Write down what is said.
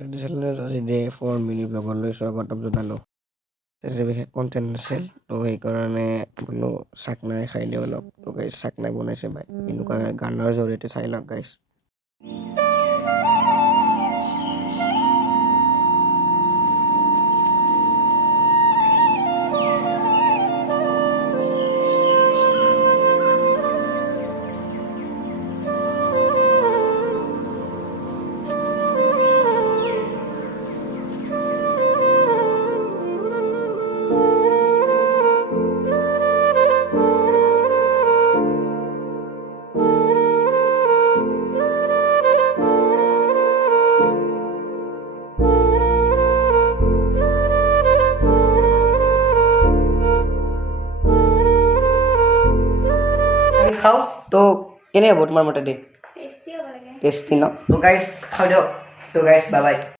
আজি day 4 mini ব্লগলৈ স্বাগতম জনালোঁ। তেতিয়া বিশেষ কণ্টেণ্ট নাছিল তো সেইকাৰণে বোলো চাকনাই খাই দিওঁ অলপ। তো গাইছ চাকনাই বনাইছে বাই এনেকুৱা গানৰ জৰিয়তে চাই লওক গাইছ। খাওঁ তো কেনে হ'ব তোমাৰ মতে দে টেষ্টি ন তো গাইছ খাওঁ দিয়ক তো গাইছ বাই বাই।